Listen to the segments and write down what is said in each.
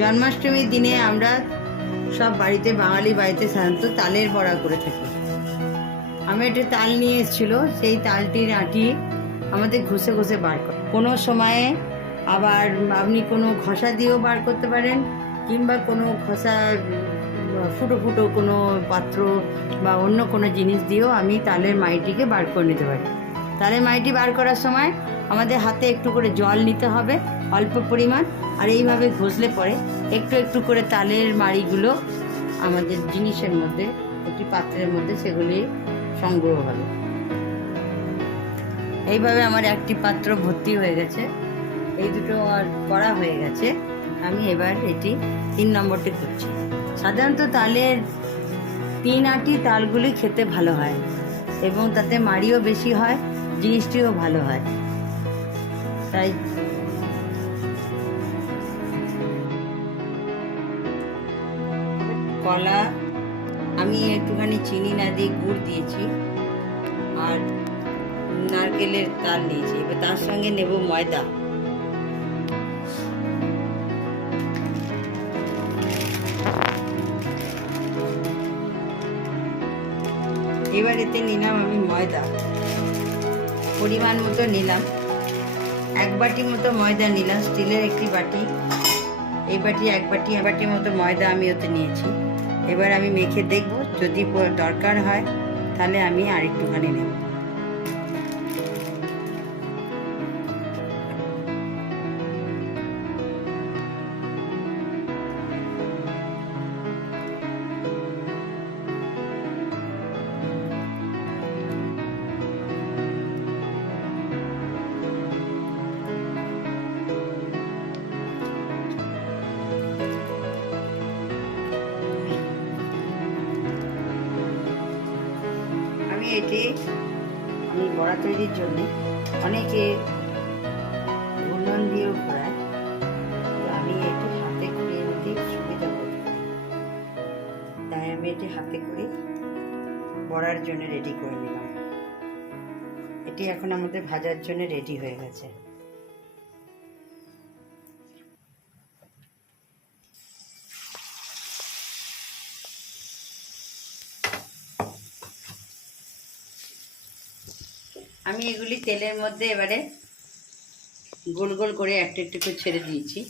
জন্মাষ্টমীর দিনে আমরা সব বাড়িতে, বাঙালি বাড়িতে সাধারণত তালের বড়া করে থাকি। আমি একটা তাল নিয়ে এসেছিলো, সেই তালটির আঁটি আমাদের ঘষে ঘষে বার করে, কোনো সময়ে আবার আপনি কোনো ঘষা দিয়েও বার করতে পারেন, কিংবা কোনো ঘষা ফুটো ফুটো কোনো পাত্র বা অন্য কোনো জিনিস দিয়েও আমি তালের মাইটিকে বার করে নিতে পারি। তালের মাইটি বার করার সময় আমাদের হাতে একটু করে জল নিতে হবে, অল্প পরিমাণ, আর এইভাবে ঘষলে পরে একটু একটু করে তালের মাড়িগুলো আমাদের জিনিসের মধ্যে, একটি পাত্রের মধ্যে সেগুলি সংগ্রহ হবে। এইভাবে আমার একটি পাত্র ভর্তি হয়ে গেছে, এই দুটো আর করা হয়ে গেছে। আমি এবার এটি 3 নম্বরটি করছি। সাধারণত তালের 3 আঁটি তালগুলি খেতে ভালো হয় এবং তাতে মাড়িও বেশি হয়, জিনিসটিও ভালো হয়। তাই কলা আমি একটুখানি চিনি না দিয়ে গুড় দিয়েছি, আর নারকেলের তাল নিয়েছি। এবার তার সঙ্গে নেব ময়দা। এবার এতে নিলাম আমি ময়দা, পরিমাণ মতো নিলাম, 1 বাটি মতো ময়দা নিলাম, স্টিলের একটি বাটি। এই বাটি 1 বাটি মতো ময়দা আমি ওতে নিয়েছি। এবার আমি মেখে দেখব, যদি দরকার হয় তাহলে আমি আরেকটুখানি নেব। আমি বড়া তৈরির জন্য অনেকে ঘূর্ণন দিয়েও ঘোরায়, আমি এটি হাতে ঘুরিয়ে নিতে সুবিধা করি, তাই আমি এটি হাতে করে বড়ার জন্য রেডি করে নিলাম। এটি এখন আমাদের ভাজার জন্য রেডি হয়ে গেছে। আমি এগুলি তেলের মধ্যে এবারে গোল গোল করে একটু একটু করে ছেড়ে দিয়েছি।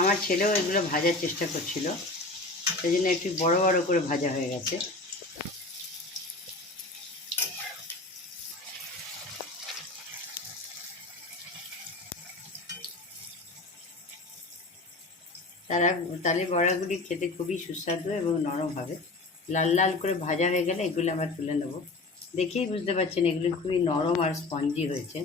আমার ছেলেও এগুলো ভাজার চেষ্টা করছিল, সেই জন্য একটু বড় বড় করে ভাজা হয়ে গেছে। তালের বড়াগুলি খেতে খুবই সুস্বাদু এবং নরম হবে। লাল লাল করে ভাজা হয়ে গেলে এগুলো আমরা তুলে নেব। দেখেই বুঝতে পারছেন এগুলি খুবই নরম আর স্পঞ্জি হয়েছে।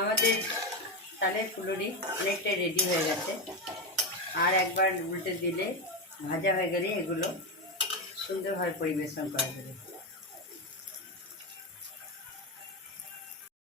আমাদের তালের ফুলুরি অনেকটাই রেডি হয়ে গেছে। আর একবার উল্টে দিলে ভাজা হয়ে গেলে এগুলো সুন্দরভাবে পরিবেশন করা যাবে।